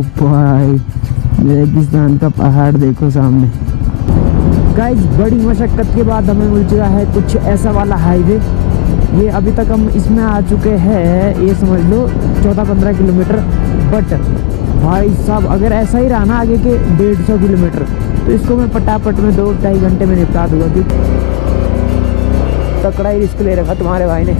भाई रेगिस्तान का पहाड़ देखो सामने। गाइस बड़ी मशक्कत के बाद हमें मिल चुका है कुछ ऐसा वाला हाईवे। ये अभी तक हम इसमें आ चुके हैं, ये समझ लो 14-15 किलोमीटर। बट भाई साहब अगर ऐसा ही रहा ना आगे के 150 किलोमीटर तो इसको मैं पटापट में 2-2.5 घंटे में निपटा दूंगा। क्योंकि तकड़ा ही रिस्क ले रखा तुम्हारे भाई ने।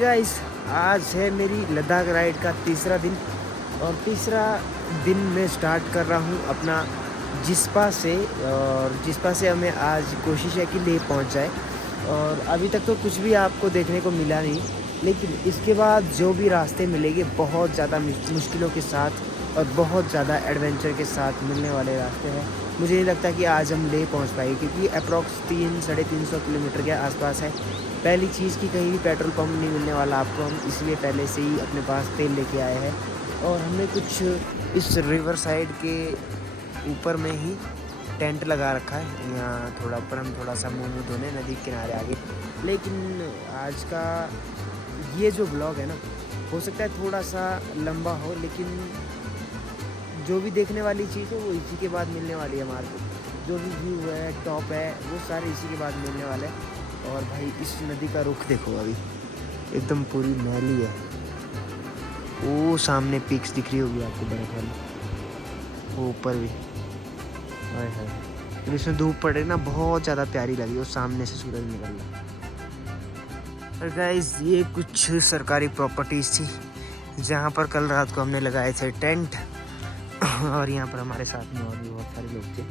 गाइस आज है मेरी लद्दाख राइड का तीसरा दिन और तीसरा दिन मैं स्टार्ट कर रहा हूँ अपना जिस्पा से। और जिस्पा से हमें आज कोशिश है कि लेह पहुँच जाए। और अभी तक तो कुछ भी आपको देखने को मिला नहीं, लेकिन इसके बाद जो भी रास्ते मिलेंगे बहुत ज़्यादा मुश्किलों के साथ और बहुत ज़्यादा एडवेंचर के साथ मिलने वाले रास्ते हैं। मुझे नहीं लगता कि आज हम लेह पहुंच पाएंगे क्योंकि अप्रॉक्स 300-350 किलोमीटर के आसपास है। पहली चीज़ कि कहीं भी पेट्रोल पंप नहीं मिलने वाला आपको, हम इसलिए पहले से ही अपने पास तेल लेके आए हैं। और हमने कुछ इस रिवर साइड के ऊपर में ही टेंट लगा रखा है। यहाँ थोड़ा ऊपर हम थोड़ा सा मुँह धोने नदी के किनारे आगे। लेकिन आज का ये जो ब्लॉग है ना, हो सकता है थोड़ा सा लंबा हो, लेकिन जो भी देखने वाली चीज़ है वो इसी के बाद मिलने वाली है हमारे को। जो भी व्यू है, टॉप है, वो सारे इसी के बाद मिलने वाले हैं। और भाई इस नदी का रुख देखो, अभी एकदम पूरी मैली है। वो सामने पिक्स दिख रही होगी आपको बर्फ वाली, वो ऊपर भी हाय हाय। तो इसमें धूप पड़ रही ना, बहुत ज़्यादा प्यारी लगी। वो सामने से सूरज निकल रहा। और गाइस ये कुछ सरकारी प्रॉपर्टीज़ थी जहाँ पर कल रात को हमने लगाए थे टेंट। और यहाँ पर हमारे साथ में और भी बहुत सारे लोग थे,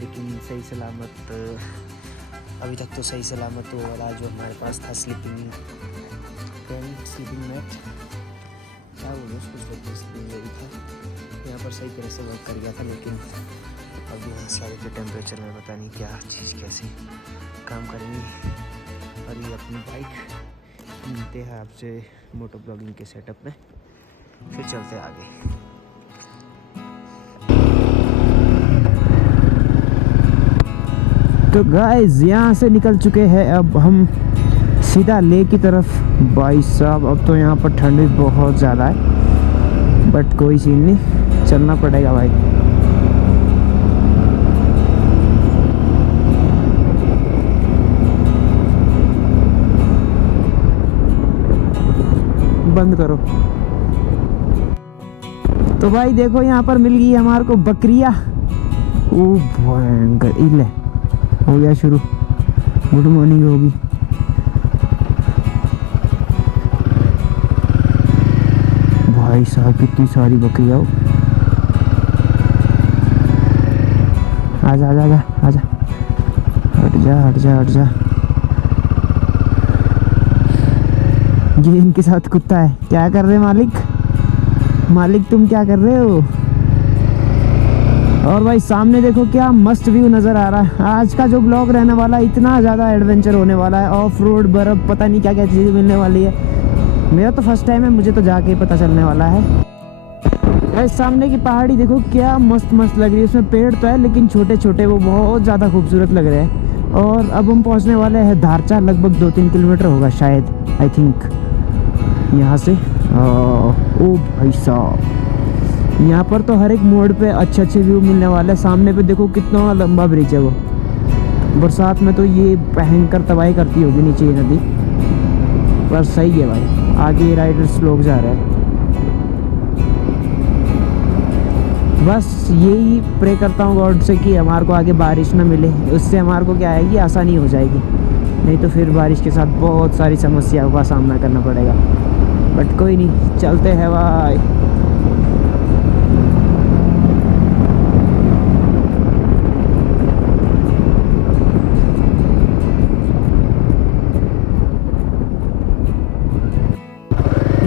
लेकिन सही सलामत अभी तक तो सही सलामत वो वाला जो हमारे पास था स्लीपिंग टेंट, स्लीपिंग मैट, क्या बोलो कुछ स्लीपिंग वही था, यहाँ पर सही तरह से वर्क कर गया था। लेकिन अब यहाँ सारे के टेम्परेचर में पता नहीं क्या चीज़ कैसे काम करेंगी। और ये अपनी बाइक मिलते हैं आपसे मोटो ब्लॉगिंग के सेटअप में, फिर चलते आगे। तो गाइस यहाँ से निकल चुके हैं अब हम सीधा लेह की तरफ। भाई साहब अब तो यहाँ पर ठंड भी बहुत ज़्यादा है, बट कोई सीन नहीं, चलना पड़ेगा भाई। बंद करो। तो भाई देखो यहाँ पर मिल गई हमारे को बकरिया। ओ भयंकर, इले हो गया शुरू, गुड मॉर्निंग होगी। भाई साहब कितनी सारी बकरियाँ हो। आजा आजा आजा आजा, हट जा हट जा हट जा। ये इनके साथ कुत्ता है। क्या कर रहे मालिक, मालिक तुम क्या कर रहे हो। और भाई सामने देखो क्या मस्त व्यू नज़र आ रहा है। आज का जो ब्लॉग रहने वाला है इतना ज़्यादा एडवेंचर होने वाला है, ऑफ रोड, बर्फ़, पता नहीं क्या क्या चीज़ें मिलने वाली है। मेरा तो फर्स्ट टाइम है, मुझे तो जाके ही पता चलने वाला है। भाई सामने की पहाड़ी देखो क्या मस्त मस्त लग रही है। उसमें पेड़ तो है लेकिन छोटे छोटे, वो बहुत ज़्यादा खूबसूरत लग रहे हैं। और अब हम पहुँचने वाले हैं धारचा, लगभग 2-3 किलोमीटर होगा शायद, आई थिंक यहाँ से। ओ भाई साहब यहाँ पर तो हर एक मोड़ पे अच्छे अच्छे व्यू मिलने वाले हैं। सामने पे देखो कितना लंबा ब्रिज है वो। बरसात में तो ये भयंकर तबाही करती होगी नीचे ये नदी, पर सही है भाई। आगे राइडर्स लोग जा रहे हैं। बस यही प्रे करता हूँ गॉड से कि हमारे को आगे बारिश ना मिले, उससे हमारे को क्या आएगी, आसानी हो जाएगी। नहीं तो फिर बारिश के साथ बहुत सारी समस्याओं का सामना करना पड़ेगा। बट कोई नहीं, चलते हैं भाई।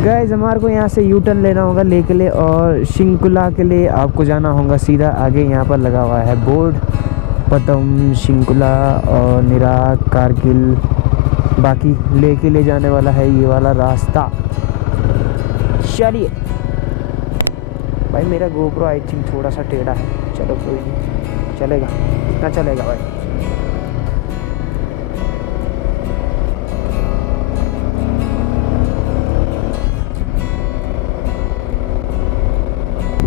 गाइस हमारे को यहाँ से यू टर्न लेना होगा ले के लिए, और शिंकुला के लिए आपको जाना होगा सीधा आगे। यहाँ पर लगा हुआ है बोर्ड, पतम, शिंकुला और निरा, कारगिल। बाकी ले के ले जाने वाला है ये वाला रास्ता। चलिए भाई, मेरा गोप्रो आई थिंक थोड़ा सा टेढ़ा है, चलो कोई नहीं, चलेगा, इतना चलेगा भाई।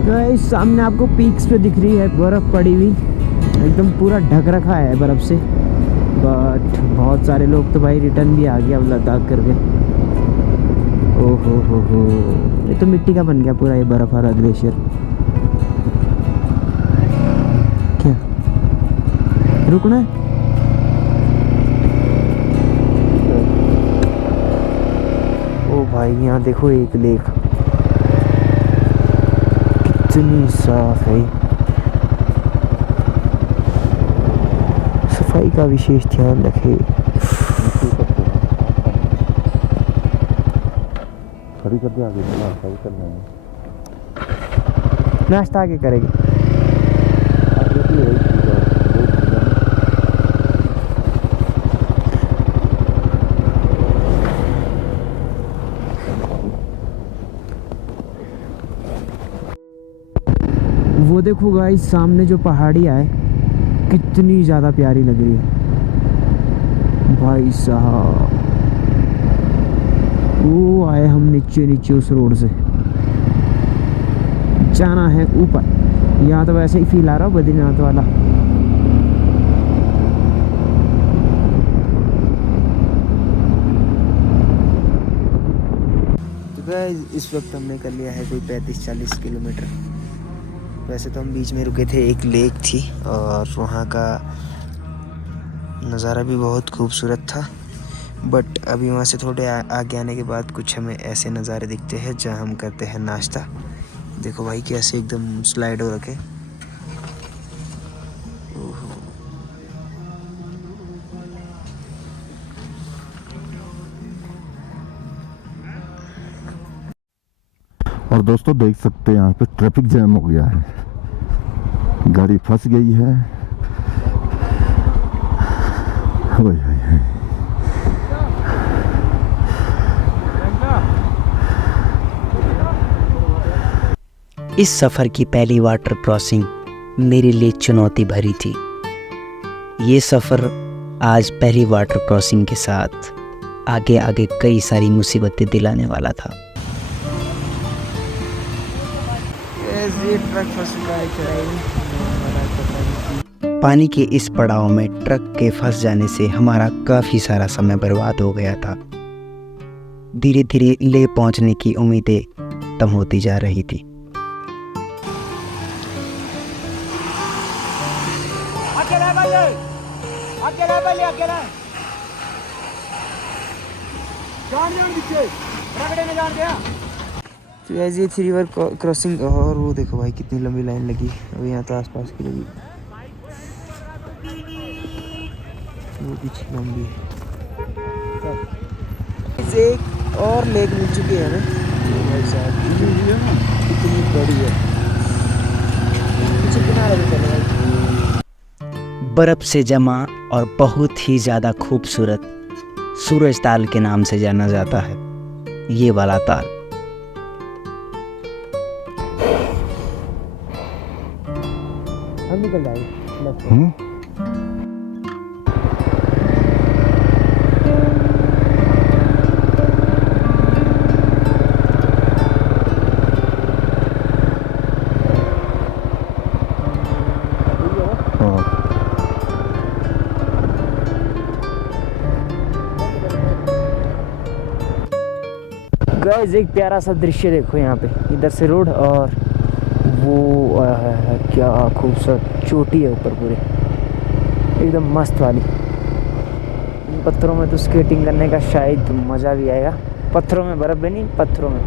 गाइस सामने आपको पीक्स पे दिख रही है बर्फ़ पड़ी हुई, एकदम पूरा ढक रखा है बर्फ़ से। बट बहुत सारे लोग तो भाई रिटर्न भी आ गया अब लद्दाख करके। ओहो हो, ये तो मिट्टी का बन गया पूरा ये बर्फ़ वाला ग्लेशियर। क्या रुकना है? ओ भाई यहाँ देखो एक लेक, कितनी साफ है। सफाई का विशेष ध्यान रखें। खड़ी कर दे आगे, चला सही करना है। नाश्ता आगे करेगी। वो देखो गाइस सामने जो पहाड़ियाँ है कितनी ज़्यादा प्यारी लग रही है भाई साहब। वो आए हम नीचे नीचे उस रोड से, जाना है ऊपर। यहाँ तो वैसे ही फील आ रहा है बद्रीनाथ वाला। तो गाइस इस वक्त हमने कर लिया है कोई 35-40 किलोमीटर। वैसे तो हम बीच में रुके थे, एक लेक थी और वहाँ का नज़ारा भी बहुत खूबसूरत था। बट अभी वहाँ से थोड़े आगे आने के बाद कुछ हमें ऐसे नज़ारे दिखते हैं जहाँ हम करते हैं नाश्ता। देखो भाई कैसे एकदम स्लाइड हो रखे। और दोस्तों देख सकते हैं यहाँ पे ट्रैफिक जैम हो गया है, गाड़ी फंस गई है। ओए ओए ओए। इस सफ़र की पहली वाटर क्रॉसिंग मेरे लिए चुनौती भरी थी। ये सफ़र आज पहली वाटर क्रॉसिंग के साथ आगे आगे कई सारी मुसीबतें दिलाने वाला था। ये ट्रक फंस चुका है। पानी के इस पड़ाव में ट्रक के फंस जाने से हमारा काफ़ी सारा समय बर्बाद हो गया था। धीरे धीरे ले पहुंचने की उम्मीदें कम होती जा रही थी। तो ऐसे ये 3 रिवर क्रॉसिंग, और वो देखो भाई कितनी लंबी लाइन लगी। अब यहाँ तो आसपास की लगी, वो पीछे लंबी है। एक और लेक मिल चुकी है हमें भाई साहब, कितनी बड़ी है। पीछे किनारे भी चले भाई। बर्फ से जमा और बहुत ही ज़्यादा खूबसूरत सूरज ताल के नाम से जाना जाता है ये वाला ताल। हम निकल जाएंगे। गाइस एक प्यारा सा दृश्य देखो यहाँ पे, इधर से रोड और वो है क्या खूबसूरत चोटी है ऊपर पूरे, एकदम मस्त वाली। इन पत्थरों में तो स्केटिंग करने का शायद मज़ा भी आएगा। पत्थरों में, बर्फ़ भी नहीं, पत्थरों में।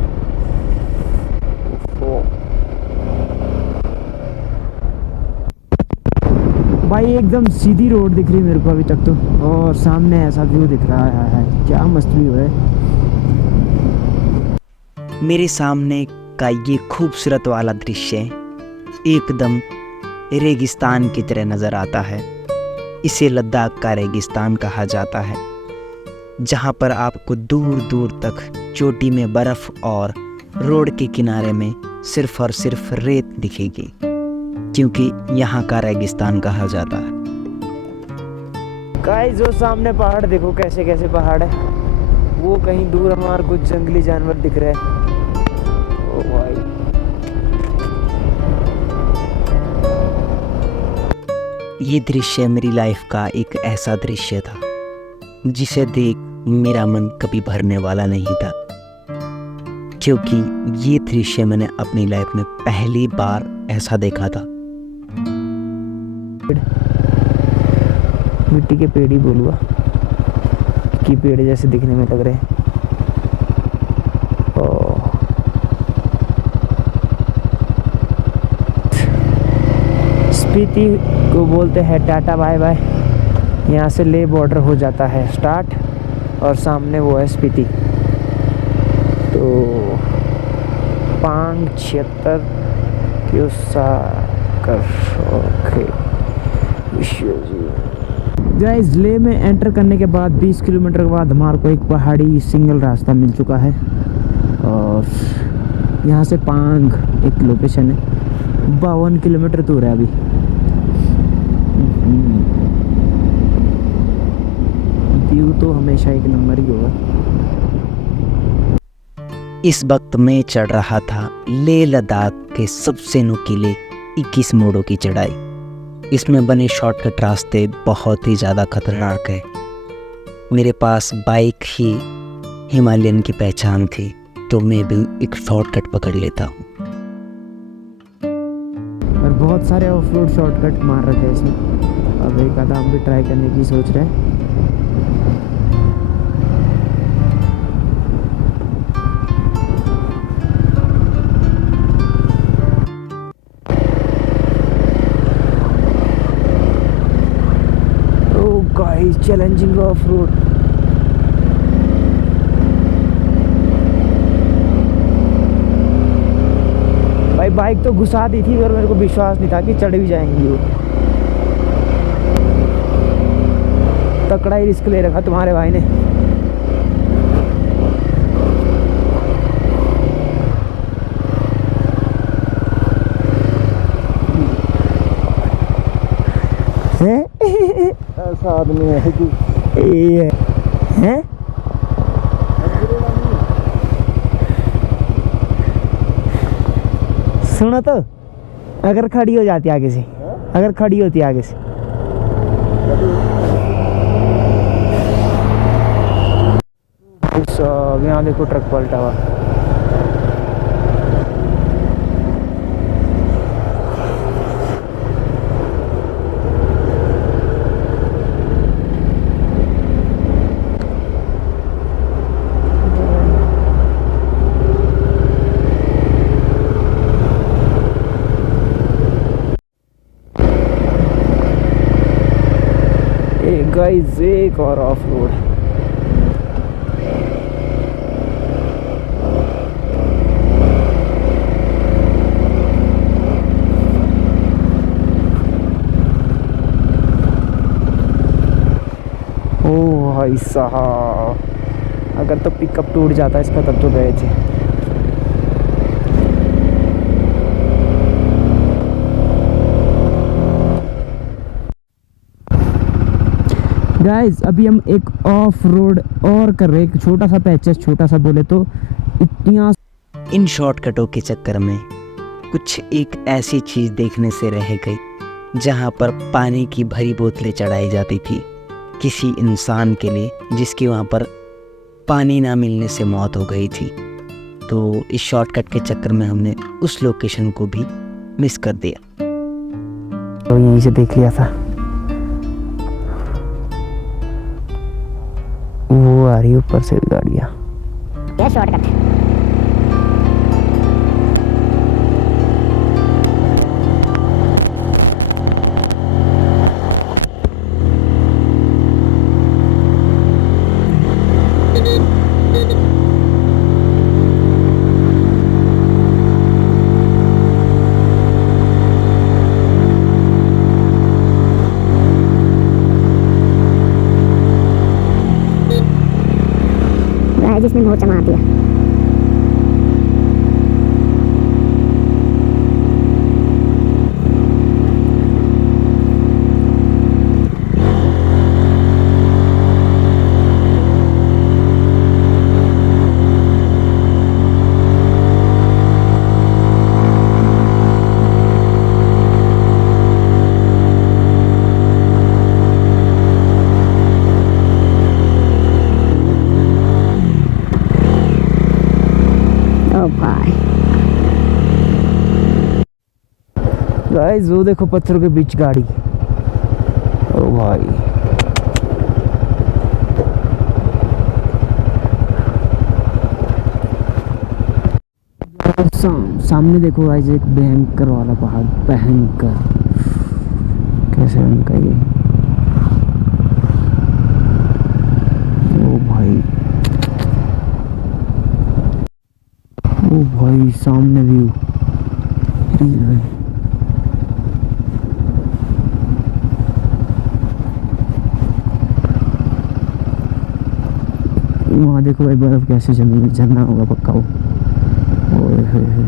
भाई एकदम सीधी रोड दिख रही है मेरे को अभी तक तो, और सामने ऐसा व्यू दिख रहा है, क्या मस्त व्यू है। मेरे सामने का ये खूबसूरत वाला दृश्य एकदम रेगिस्तान की तरह नज़र आता है। इसे लद्दाख का रेगिस्तान कहा जाता है, जहाँ पर आपको दूर दूर तक चोटी में बर्फ़ और रोड के किनारे में सिर्फ और सिर्फ रेत दिखेगी, क्योंकि यहाँ का रेगिस्तान कहा जाता है। गाइस जो सामने पहाड़ देखो कैसे कैसे पहाड़ है, वो कहीं दूर हमारे कुछ जंगली जानवर दिख रहे हैं। ओ भाई, ये दृश्य मेरी लाइफ का एक ऐसा दृश्य था जिसे देख मेरा मन कभी भरने वाला नहीं था, क्योंकि ये दृश्य मैंने अपनी लाइफ में पहली बार ऐसा देखा था। मिट्टी के पेड़ ही बोलूँगा कि पेड़ जैसे दिखने में लग रहे हैं। स्पीति को बोलते हैं टाटा बाय बाय। यहाँ से ले बॉर्डर हो जाता है स्टार्ट, और सामने वो है स्पीति। तो 576 गाइस, ले में एंटर करने के बाद 20 किलोमीटर के बाद हमारे को एक पहाड़ी सिंगल रास्ता मिल चुका है, और यहाँ से पांग एक लोकेशन है, 52 किलोमीटर दूर है अभी। व्यू तो हमेशा एक नंबर ही होगा। इस वक्त मैं चढ़ रहा था लेह लद्दाख के सबसे नुकीले 21 मोड़ों की चढ़ाई। इसमें बने शॉर्टकट रास्ते बहुत ही ज़्यादा खतरनाक है। मेरे पास बाइक ही हिमालयन की पहचान थी, तो मैं भी एक शॉर्टकट पकड़ लेता हूँ। और बहुत सारे ऑफ रोड शॉर्टकट मार रखे हैं इसमें। अब एक आधा हम भी ट्राई करने की सोच रहे हैं। Guys, challenging of road. भाई बाइक तो घुसा दी थी और मेरे को विश्वास नहीं था कि चढ़ भी जाएंगी वो। तकड़ा ही रिस्क ले रखा तुम्हारे भाई ने। ऐसा आदमी है कि ये है। सुनो तो, अगर खड़ी हो जाती आगे से, अगर खड़ी होती आगे से, सब यहाँ देखो ट्रक पलटा हुआ। गाइस, एक और ऑफ रोड। ओ भाई साहब, अगर तो पिकअप टूट जाता इसका तब तो गए थे। गाइस, अभी हम एक ऑफ रोड और कर रहे हैं, एक छोटा सा पैचेस, छोटा सा बोले तो इतना। इन शॉर्टकटों के चक्कर में कुछ एक ऐसी चीज़ देखने से रह गई जहाँ पर पानी की भरी बोतलें चढ़ाई जाती थी किसी इंसान के लिए जिसकी वहाँ पर पानी ना मिलने से मौत हो गई थी। तो इस शॉर्टकट के चक्कर में हमने उस लोकेशन को भी मिस कर दिया। तो यहीं से देख लिया था, वो आ रही ऊपर से गाड़ियाँ। ये शॉर्टकट है। बहुत चमा आती है। ओ भाई गाइस वो देखो पत्थरों के बीच गाड़ी। ओ भाई सामने देखो गाइस एक भयंकर वाला पहाड़, भयंकर कैसे उनका ये। ओ भाई, ओ भाई सामने व्यू। वहाँ देखो भाई बर्फ कैसे जमी हुई, झरना होगा पक्का वो। ओए होए होए,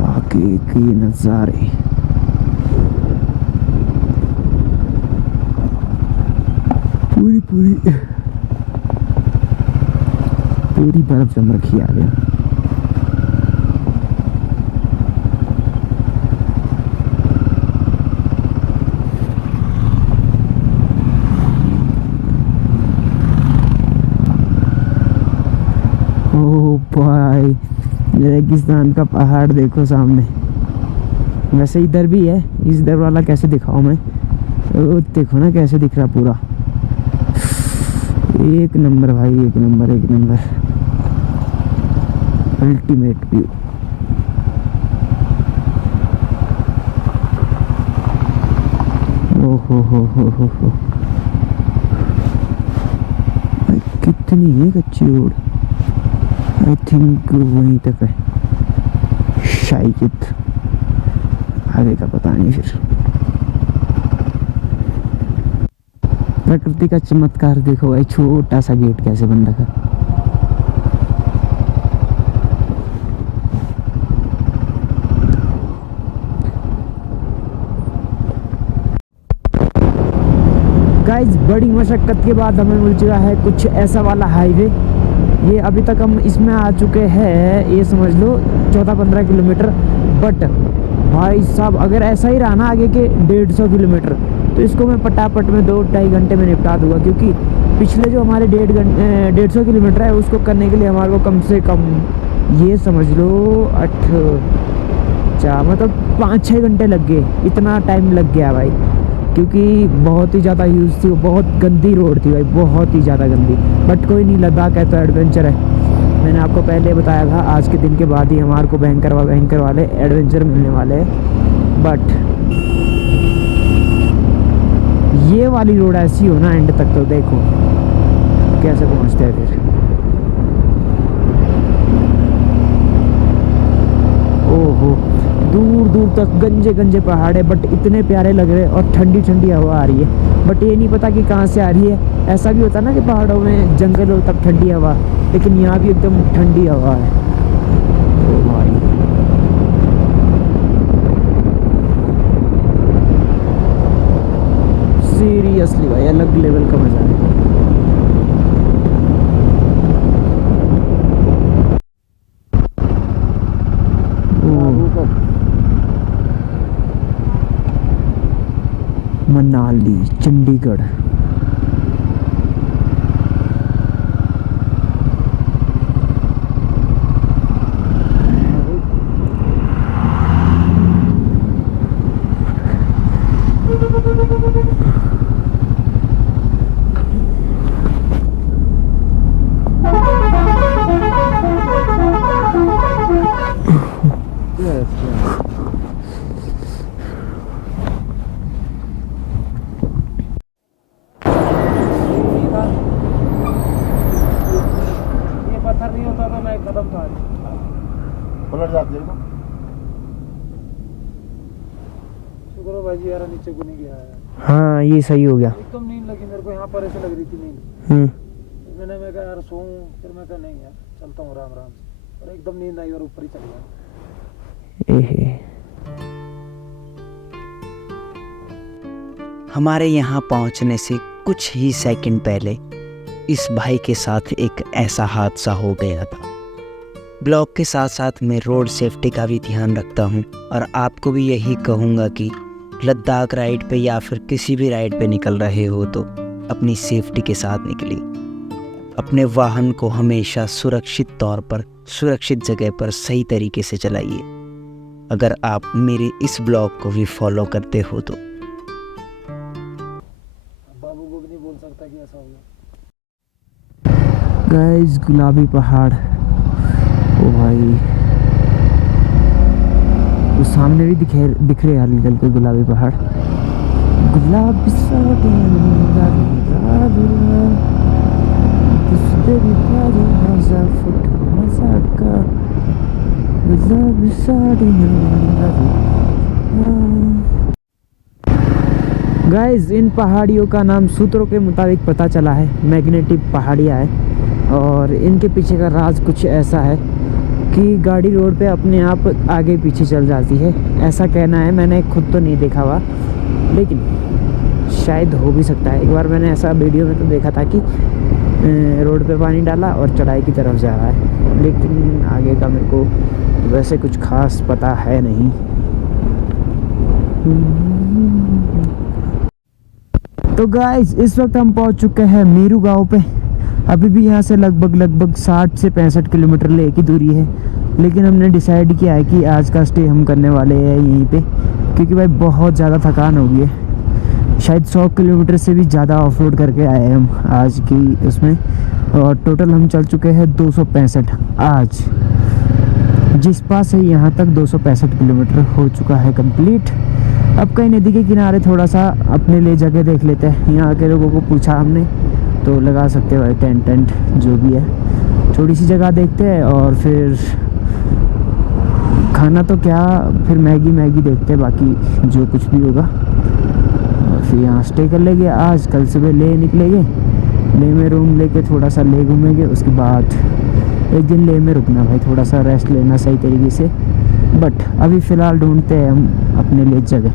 वाकई के नज़ारे। पूरी पूरी पूरी बर्फ जम रखी है आगे। ओ भाई रेगिस्तान का पहाड़ देखो सामने। वैसे इधर भी है, इधर वाला कैसे दिखाऊं मैं। ओ देखो ना कैसे दिख रहा पूरा। एक नंबर भाई, एक नंबर, एक नंबर, अल्टीमेट व्यू। ओ हो भाई, कितनी है कच्ची रोड। आई थिंक वहीं तक है शायद, आगे का पता नहीं। फिर प्रकृति का चमत्कार देखो भाई, छोटा सा गेट कैसे बन रखा। गाइस बड़ी मशक्कत के बाद हमें मिल चुका है कुछ ऐसा वाला हाईवे। ये अभी तक हम इसमें आ चुके हैं, ये समझ लो 14-15 किलोमीटर। बट भाई साहब अगर ऐसा ही रहा ना आगे के 150 किलोमीटर, तो इसको मैं पटापट में 2-2.5 घंटे में निपटा दूंगा। क्योंकि पिछले जो हमारे 150 किलोमीटर है उसको करने के लिए हमारे को कम से कम ये समझ लो मतलब 5-6 घंटे लग गए। इतना टाइम लग गया भाई, क्योंकि बहुत ही ज़्यादा यूज़ थी, बहुत गंदी रोड थी भाई, बहुत ही ज़्यादा गंदी। बट कोई नहीं, लद्दाख है तो एडवेंचर है। मैंने आपको पहले बताया था आज के दिन के बाद ही हमारे को भयंकर वाले एडवेंचर मिलने वाले हैं। बट ये वाली रोड ऐसी हो ना एंड तक, तो देखो कैसे पहुंचते हैं फिर। ओहो, दूर दूर तक गंजे गंजे पहाड़ है, बट इतने प्यारे लग रहे हैं और ठंडी ठंडी हवा आ रही है। बट ये नहीं पता कि कहाँ से आ रही है। ऐसा भी होता ना कि पहाड़ों में जंगल हो तब ठंडी हवा, लेकिन यहाँ भी एकदम ठंडी हवा है। ओ भाई सीरियसली भाई अलग लेवल का मजा है। मनाली, चंडीगढ़। नीचे को नहीं गया है। हाँ ये सही हो गया। एकदम नींद लगी मेरे को, यहाँ पर ऐसे लग रही थी नींद। मैंने मैं कहा यार सोऊं, फिर मैं कहा नहीं यार चलता हूँ आराम आराम से, और एकदम नींद आई और ऊपर ही चल गया। हमारे यहाँ पहुँचने से कुछ ही सेकंड पहले इस भाई के साथ एक ऐसा हादसा हो गया था। ब्लॉग के साथ साथ मैं रोड सेफ्टी का भी ध्यान रखता हूँ और आपको भी यही कहूँगा कि लद्दाख राइड पे या फिर किसी भी राइड पे निकल रहे हो तो अपनी सेफ्टी के साथ निकलिए। अपने वाहन को हमेशा सुरक्षित तौर पर सुरक्षित जगह पर सही तरीके से चलाइए, अगर आप मेरे इस ब्लॉग को भी फॉलो करते हो तो। बाबू को भी नहीं बोल सकता कि ऐसा हो गया। गाइस गुलाबी पहाड़, ओ भाई वो सामने भी दिख रहे हैं हल्के हल्के गुलाबी पहाड़। गुलाबी गाइस इन पहाड़ियों का नाम सूत्रों के मुताबिक पता चला है मैग्नेटिक पहाड़ियाँ है, और इनके पीछे का राज कुछ ऐसा है कि गाड़ी रोड पे अपने आप आगे पीछे चल जाती है, ऐसा कहना है। मैंने खुद तो नहीं देखा हुआ, लेकिन शायद हो भी सकता है। एक बार मैंने ऐसा वीडियो में तो देखा था कि रोड पे पानी डाला और चढ़ाई की तरफ जा रहा है, लेकिन आगे का मेरे को वैसे कुछ खास पता है नहीं। तो गाइस इस वक्त हम पहुंच चुके हैं मेरू गांव पे। अभी भी यहाँ से लगभग 60 से 65 किलोमीटर ले की दूरी है, लेकिन हमने डिसाइड किया है कि आज का स्टे हम करने वाले हैं यहीं पे, क्योंककि भाई बहुत ज़्यादा थकान हो गई है। शायद 100 किलोमीटर से भी ज़्यादा ऑफ रोड करके आए हम आज की उसमें, और टोटल हम चल चुके हैं 265 आज। जिस्पा से यहाँ तक 265 किलोमीटर हो चुका है कंप्लीट। अब कहीं नदी के किनारे थोड़ा सा अपने लिए जगह देख लेते हैं। यहाँ के लोगों को पूछा हमने तो लगा सकते हैं भाई टेंट जो भी है, थोड़ी सी जगह देखते हैं और फिर खाना तो क्या, फिर मैगी देखते हैं, बाकी जो कुछ भी होगा। और फिर यहाँ स्टे कर लेंगे आज। कल सुबह ले निकलेंगे, ले में रूम लेके थोड़ा सा ले घूमेंगे, उसके बाद एक दिन ले में रुकना भाई, थोड़ा सा रेस्ट लेना सही तरीके से। बट अभी फ़िलहाल ढूंढते हैं हम अपने लिए जगह।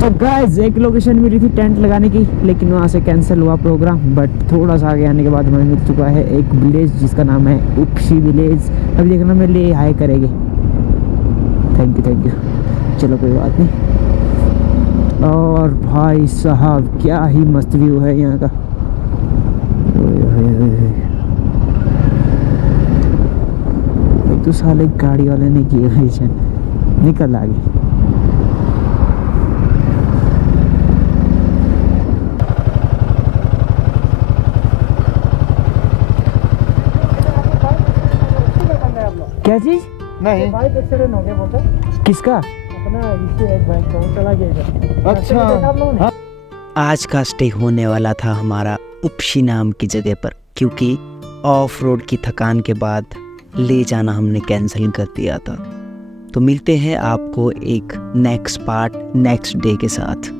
तो गाइस एक लोकेशन मिली थी टेंट लगाने की, लेकिन वहाँ से कैंसिल हुआ प्रोग्राम। बट थोड़ा सा आगे आने के बाद हमें मिल चुका है एक विलेज जिसका नाम है उपशी विलेज। अभी देखना मैं ले हाई करेंगे। Thank you. चलो कोई बात नहीं। और भाई साहब क्या ही मस्त व्यू है यहाँ का। एक तो साले गाड़ी वाले ने किए हुए निकल आगे। क्या चीज? नहीं बाइक एक्सीडेंट हो गया बोलते। किसका? अपना इससे एक बाइक का चला गया। अच्छा। आज का स्टे होने वाला था हमारा उपशी नाम की जगह पर, क्योंकि ऑफ रोड की थकान के बाद ले जाना हमने कैंसिल कर दिया था। तो मिलते हैं आपको एक नेक्स्ट पार्ट नेक्स्ट डे के साथ।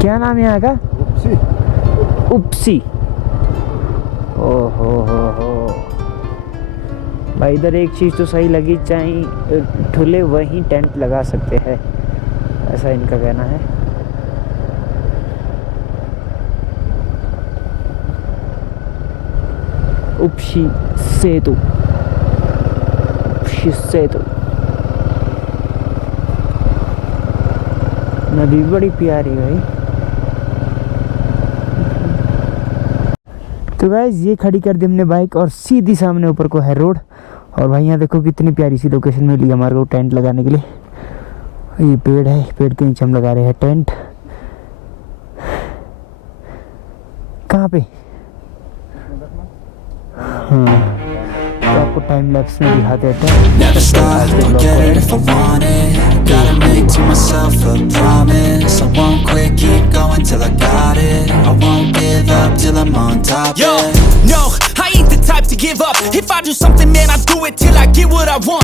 क्या नाम है यहाँ का? उपसी। ओहो हो भाई, इधर एक चीज़ तो सही लगी, चाहे ठुले वहीं टेंट लगा सकते हैं, ऐसा इनका कहना है। उपशी सेतु, नदी बड़ी प्यारी है भाई। तो गाइस ये खड़ी कर दी हमने बाइक, और सीधी सामने ऊपर को है रोड। और भाई यहाँ देखो कितनी प्यारी सी लोकेशन मिली हमारे को टेंट लगाने के लिए। ये पेड़ है, पेड़ के नीचे हम लगा रहे हैं टेंट। कहाँ पे? हाँ, तो आपको टाइम लैप्स में दिखाते हैं। Never stop, I'll get it if I want it. Gotta make to myself a promise. I won't quit, keep going till I got it. I won't give up till I'm on top. Yo, no, I ain't the type to give up. If I do something, man, I do it till I get what I want.